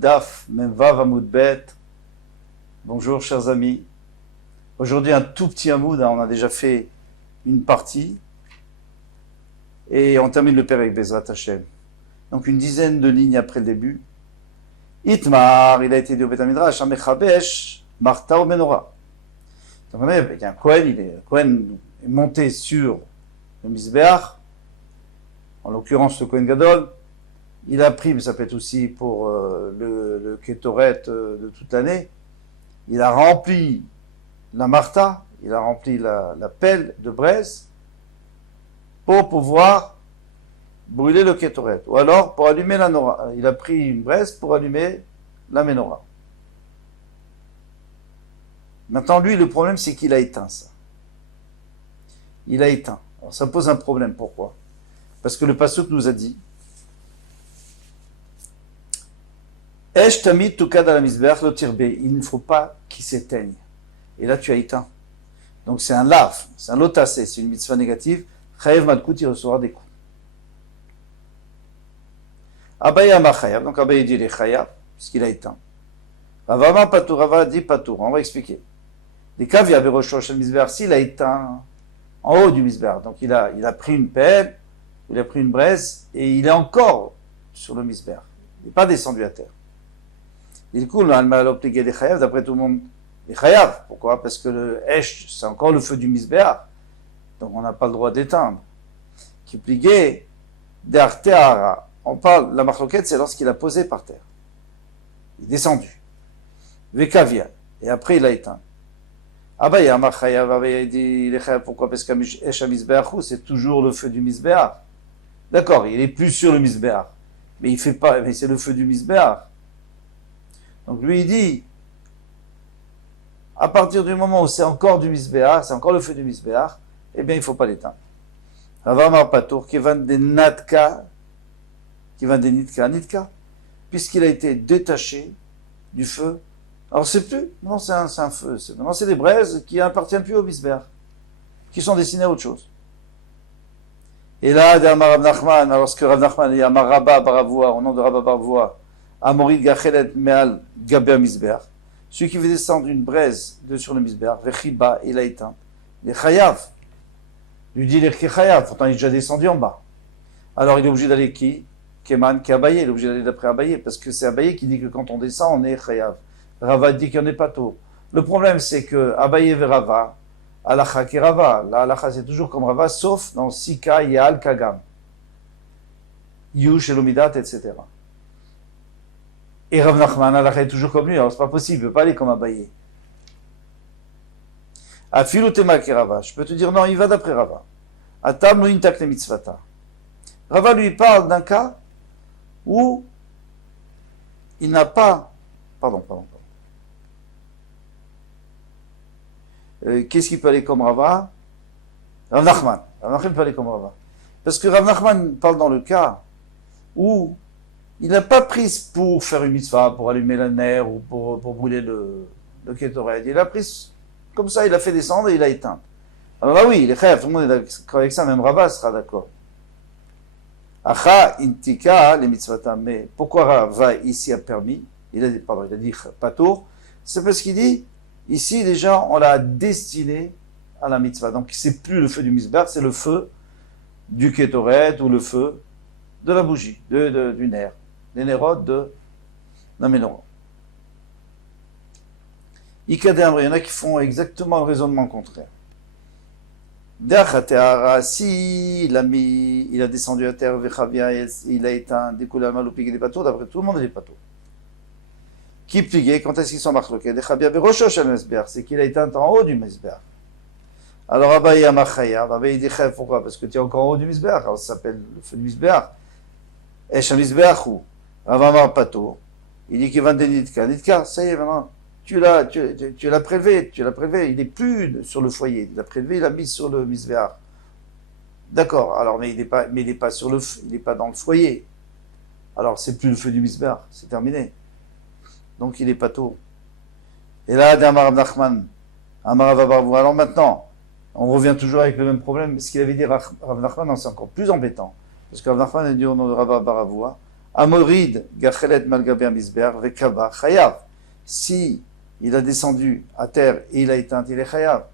Daf Memvav Amoud Bet. Bonjour chers amis. Aujourd'hui un tout petit Amoud, on a déjà fait une partie. Et on termine le Père avec Bezrat Hashem. Donc une dizaine de lignes après le début. Itmar, il a été dit au Beth Midrash, Amechabesh, Marta ou Menorah. Donc on a il y a un Kohen est monté sur le Mizbeach, en l'occurrence le Kohen Gadol. Il a pris, mais ça peut être aussi pour le Ketoret de toute l'année, il a rempli la Marta, il a rempli la pelle de braise pour pouvoir brûler le Ketoret. Ou alors pour allumer la Nora. Il a pris une braise pour allumer la Menorah. Maintenant, lui, le problème, c'est qu'il a éteint ça. Il a éteint. Alors ça pose un problème. Pourquoi? Parce que le pasuk nous a dit Esh tamid tukad ala mizbeach lo tirbe. Il ne faut pas qu'il s'éteigne. Et là, tu as éteint. Donc c'est un lave, c'est un lotassé, c'est une mitzvah négative. Chayev malkout, il recevra des coups. Abaye amar chayav. Donc Abaye dit il est chayav, puisqu'il a éteint. Rava amar patour, Rava dit patour. On va expliquer. Les kavia berosho shel mizbeach, s'il a éteint en haut du mizbeach. Donc il a pris une pelle, il a pris une braise, et il est encore sur le mizbeach. Il n'est pas descendu à terre. Il coule, d'après tout le monde, les chayav. Pourquoi? Parce que le esh, c'est encore le feu du misbéach. Donc on n'a pas le droit d'éteindre. Qui pliguait d'arteara. On parle, la marloquette, c'est lorsqu'il a posé par terre. Il est descendu. Vekavia. Et après, il a éteint. Abaya, ma chayav, Abaya dit, les chayav, pourquoi? Parce qu'esh misbéachou, c'est toujours le feu du misbéach. D'accord, il est plus sur le misbéach. Mais il fait pas, mais c'est le feu du misbéach. Donc lui il dit, à partir du moment où c'est encore du misbéach, c'est encore le feu du misbéach, eh bien il ne faut pas l'éteindre. Ravamar patour, kivan de natka, kivan de nitka, puisqu'il a été détaché du feu. Alors c'est plus, non c'est un feu, maintenant c'est des braises qui n'appartiennent plus au misbéach, qui sont destinées à autre chose. Et là, d'Amar Rav Nachman, lorsque Rav Nachman et Amar Rabba Baravoua, au nom de Rabba Baravoua, Amorid Gachelet Meal Gaber Misbeach, celui qui veut descendre une braise sur le Misbeach, Vechiba, il a éteint. Les Chayav, lui dit les Chayav, pourtant il est déjà descendu en bas. Alors il est obligé d'aller qui? Keman, qui Abaye, il est obligé d'aller d'après Abaye, parce que c'est Abaye qui dit que quand on descend, on est Chayav. Rava dit qu'il n'y en est pas tôt. Le problème c'est que Abaye ve Rava, Alacha ki Rava, la Alacha c'est toujours comme Rava, sauf dans Sika, Yal, Kagam, Yush, Elomidat, etc. Et Rav Nachman, Allah est toujours comme lui, alors c'est pas possible, il ne peut pas aller comme Abaye. Afilu tema ki Rava, je peux te dire non, il va d'après Rava. Atam lo intak le mitzvata. Rava lui parle d'un cas où il n'a pas. Pardon. Qu'est-ce qui peut aller comme Rava? Rav Nachman. Rav Nachman peut aller comme Rava. Parce que Rav Nachman parle dans le cas où il n'a pas pris pour faire une mitzvah, pour allumer la nerf ou pour brûler le Ketoret. Il a pris comme ça, il a fait descendre et il a éteint. Alors là, oui, les frères, tout le monde est d'accord avec ça, même Rava sera d'accord. Acha intika les mitzvata. Mais pourquoi Rava ici a permis? Il a dit patour. C'est parce qu'il dit, ici déjà, on l'a destiné à la mitzvah. Donc c'est plus le feu du misbar, c'est le feu du Ketoret ou le feu de la bougie, du nerf. Les nérodes de la Menorah. Il y en a qui font exactement le raisonnement contraire. Si il a descendu à terre, il a éteint, découlé la maloupique et des bateaux, d'après tout le monde, il est bateaux. Qui pliguait, quand est-ce qu'ils sont marqués? C'est qu'il a éteint en haut du Misbeach. Alors Abaye Amachaya, Abaye dit pourquoi? Parce que tu es encore en haut du Misbeach, alors ça s'appelle le feu du Misbeach. Esh Misbeach ou Ravamar Pato, il dit qu'il va de Nitka, ça y est maintenant, tu l'as prélevé, il n'est plus sur le foyer, il l'a prélevé, il l'a mis sur le misvéar. D'accord, alors mais il n'est pas il n'est pas dans le foyer. Alors c'est plus le feu du misvéar, c'est terminé. Donc il est pas tôt. Et là, d'Amar Rav Nachman, Amar Rav Baravoua. Alors maintenant, on revient toujours avec le même problème. Ce qu'il avait dit Rav Nachman, c'est encore plus embêtant. Parce que Rav Nachman a dit au nom de Rav Baravoua, Amorid, Gachelet Malgaber Misber, Vekaba, Chayav. Si il a descendu à terre et il a éteint, il est Chayav.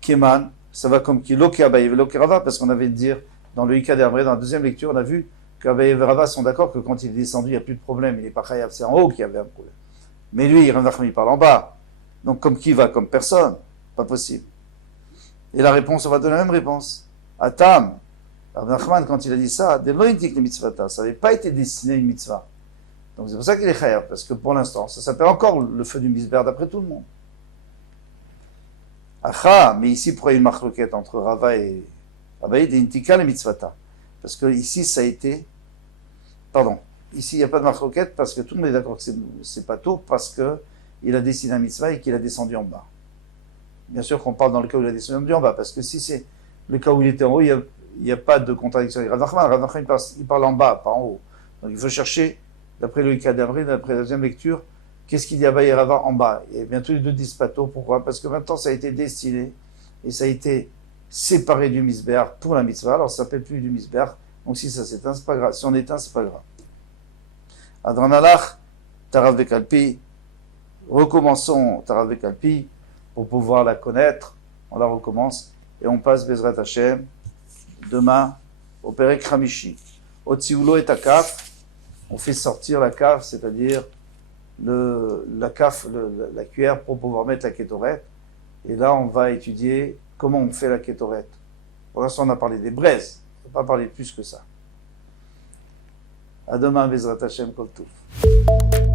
Keman, ça va comme qui Lokiabaye Velokirava, parce qu'on avait dit dans le Ika d'Amré, dans la deuxième lecture, on a vu qu'Abaye et Rava sont d'accord que quand il est descendu, il n'y a plus de problème, il n'est pas Chayav, c'est en haut qu'il y avait un problème. Mais lui, il parle en bas. Donc comme qui va, comme personne, pas possible. Et la réponse, on va donner la même réponse. Atam, Rav Nachman, quand il a dit ça, Delointik le mitzvata, ça n'avait pas été destiné à une mitzvah. Donc c'est pour ça qu'il est chayav, parce que pour l'instant, ça s'appelle encore le feu du misber d'après tout le monde. Acha, mais ici, pourquoi il y a une marloquette entre Rava et Abaïd et Intika le mitzvata? Parce que ici, ça a été. Pardon, ici, il n'y a pas de marloquette parce que tout le monde est d'accord que c'est pas tôt, parce qu'il a dessiné un mitzvah et qu'il a descendu en bas. Bien sûr qu'on parle dans le cas où il a descendu en bas, parce que si c'est le cas où il était en haut, il n'y a pas de contradiction avec Rav Nachman. Rav Nachman, il parle en bas, pas en haut. Donc il faut chercher, d'après le Ika d'Amré, d'après la deuxième lecture, qu'est-ce qu'il dit à Abaye et Rava en bas. Et bien tous les deux disent pas tôt. Pourquoi? Parce que maintenant ça a été destiné et ça a été séparé du misber pour la mitzvah. Alors ça ne s'appelle plus du misber. Donc si ça s'éteint, c'est pas grave. Si on éteint, c'est pas grave. Adranalach, Tarav Bekalpi. Recommençons Tarav Bekalpi pour pouvoir la connaître. On la recommence et on passe Bezrat Hashem demain au Perek Hamishi. Otsiulo et Akaf, on fait sortir la cave, c'est-à-dire la cuillère pour pouvoir mettre la kétorette. Et là, on va étudier comment on fait la kétorette. Pour l'instant, on a parlé des braises. On ne va pas parler plus que ça. À demain, Bezrat Hashem Kol Touf.